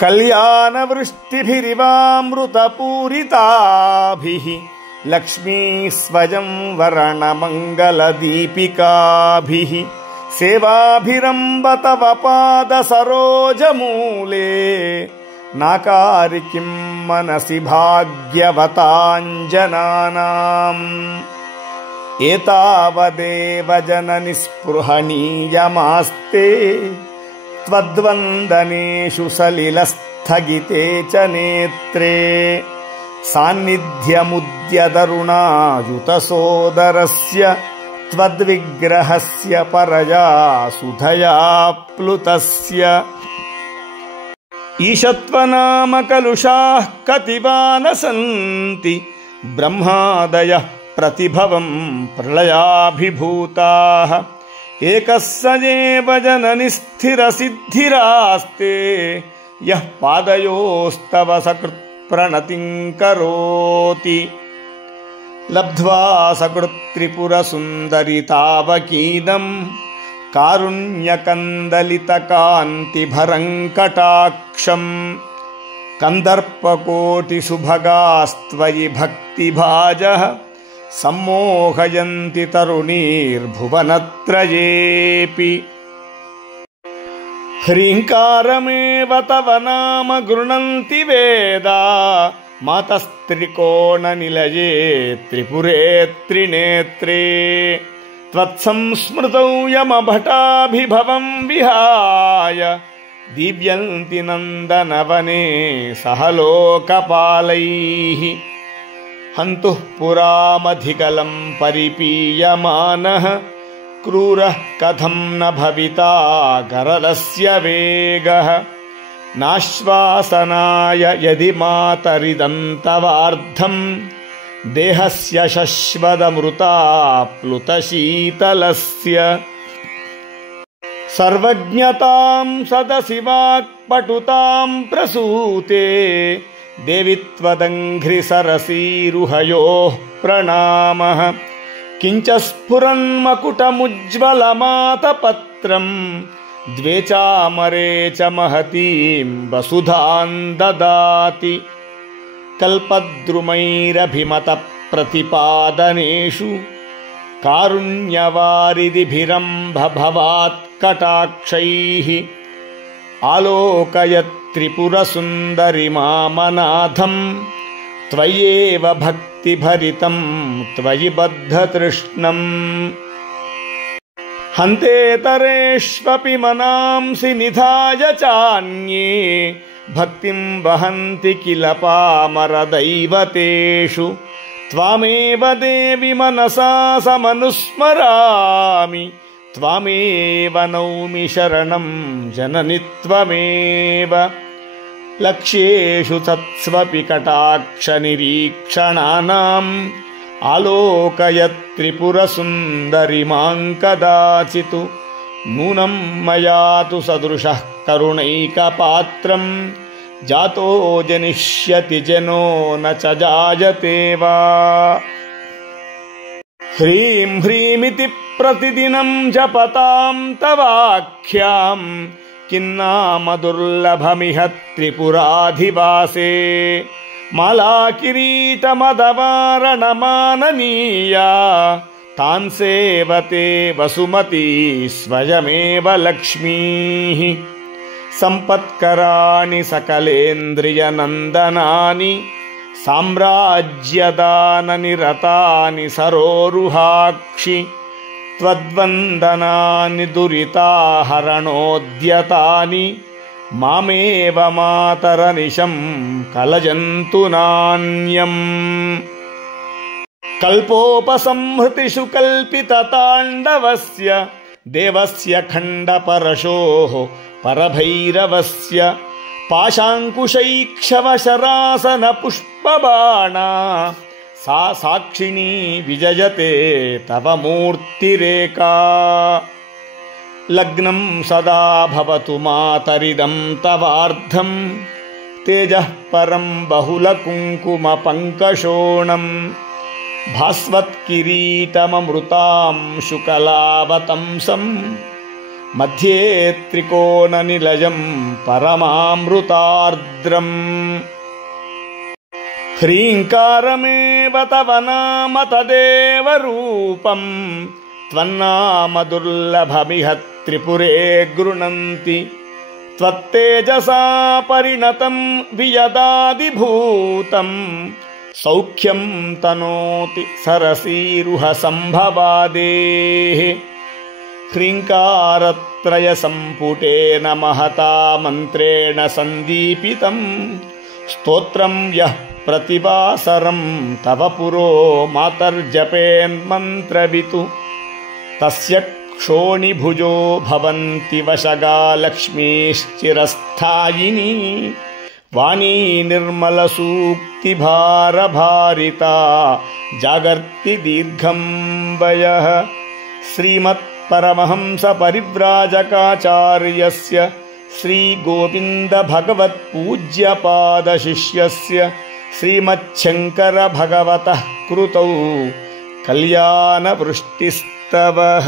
कल्याणवृष्टिभिरिवामृतपूरिताभिः लक्ष्मी स्वयं वरणमङ्गलदीपिकाभिः सेवाभिरम्ब तव पादसरोजमूले नाकारि किं मनसि भाग्यवताञ्जनानाम् एतावदेव जननि स्पृहणीयमास्ते त्वद्वन्दनेषु सलिलस्थगिते च नेत्रे सान्निध्यमुद्यदरुणायुतसोदरस्य त्वद्विग्रहस्य परया सुधया प्लुतस्य ईशत्वनाम कलुषाः कतिवा न सन्ति ब्रह्मादयः प्रतिभवं प्रलयाभिभूताः एकः स एव जननि स्थिरसिद्धिरास्ते यः पादयोस्तव सकृत्प्रणतिं करोति लब्ध्वा सकृत्त्रिपुरसुन्दरितावकीदं कारुण्यकन्दलितकान्तिभरं कटाक्षं कन्दर्पकोटिसुभगास्त्वयि भक्तिभाजः सम्मोहयन्ति तरुणीर्भुवनत्रयेऽपि ह्रीङ्कारमेव तव नाम गृह्णन्ति वेदा मातस्त्रिकोणनिलये त्रिपुरे त्रिनेत्रे त्वत्संस्मृतौ यमभटाभिभवं विहाय दीव्यन्ति नन्दनवने सह लोकपालैः हन्तुः पुरामधिकलं परिपीयमानः क्रूरः कथं न भविता गरलस्य वेगः नाश्वासनाय यदि मातरिदं तवार्धं देहस्य शश्वदमृताप्लुतशीतलस्य सर्वज्ञतां सदसि वाक्पटुतां प्रसूते देवि त्वदङ्घ्रिसरसीरुहयोः प्रणामः किञ्च स्फुरन्मकुटमुज्ज्वलमातपत्रं द्वे चामरे च महतीं वसुधां ददाति कल्पद्रुमैरभिमतप्रतिपादनेषु कारुण्यवारिधिभिरम्भभवात्कटाक्षैः आलोकयत्त्रिपुरसुन्दरिमामनाथं त्वय्येव भक्तिभरितं त्वयि बद्धतृष्णम् हन्तेतरेष्वपि मनांसि निधाय चान्ये भक्तिं वहन्ति किल पामरदैवतेषु त्वामेव देवि मनसा समनुस्मरामि त्वामेव नौमि शरणं जननि त्वमेव लक्ष्येषु तत्स्वपि कटाक्षनिरीक्षणानाम् आलोकयत्त्रिपुरसुन्दरिमां कदाचित् नूनं मया तु सदृशः करुणैकपात्रं जातो जनिष्यति जनो न च जायते वा ह्रीं ह्रीमिति प्रतिदिनं जपतां तवाख्यां किन्नाम दुर्लभमिह त्रिपुराधिवासे मालाकिरीटमदवारणमाननीया तान् सेवते वसुमती स्वयमेव लक्ष्मीः सम्पत्कराणि सकलेन्द्रियनन्दनानि साम्राज्यदाननिरतानि सरोरुहाक्षि त्वद्वन्दनानि दुरिताहरणोद्यतानि मामेव मातरनिशं कलयन्तु नान्यम् कल्पोपसंहृतिषु कल्पितताण्डवस्य देवस्य खण्डपरशोः परभैरवस्य पाशाङ्कुशैक्षवशरासनपुष्पबाणा सा साक्षिणी विजयते तव मूर्तिरेका लग्नं सदा भवतु मातरिदं तवार्धं तेजः परं बहुलकुङ्कुमपङ्कशोणं भास्वत्किरीटममृतां शुकलावतंसं मध्ये त्रिकोणनिलयं परमामृतार्द्रम् ह्रीङ्कारमेव तव नाम तदेव रूपं त्वन्नाम दुर्लभमिह त्रिपुरे गृह्णन्ति त्वत्तेजसा परिणतं वियदादिभूतं सौख्यं तनोति सरसीरुहसम्भवादेः ह्रीङ्कारत्रयसम्पुटेन महता मन्त्रेण सन्दीपितं स्तोत्रं यः प्रतिवासरं तव पुरो मातर्जपेन्मन्त्रवितु तस्य क्षोणिभुजो भवन्ति वशगा लक्ष्मीश्चिरस्थायिनी वाणी निर्मलसूक्तिभारभारिता जागर्ति दीर्घं वयः श्रीमत्परमहंसपरिव्राजकाचार्यस्य श्रीगोविन्दभगवत्पूज्यपादशिष्यस्य श्रीमच्छङ्करभगवतः कृतौ कल्याणवृष्टिस्तवः।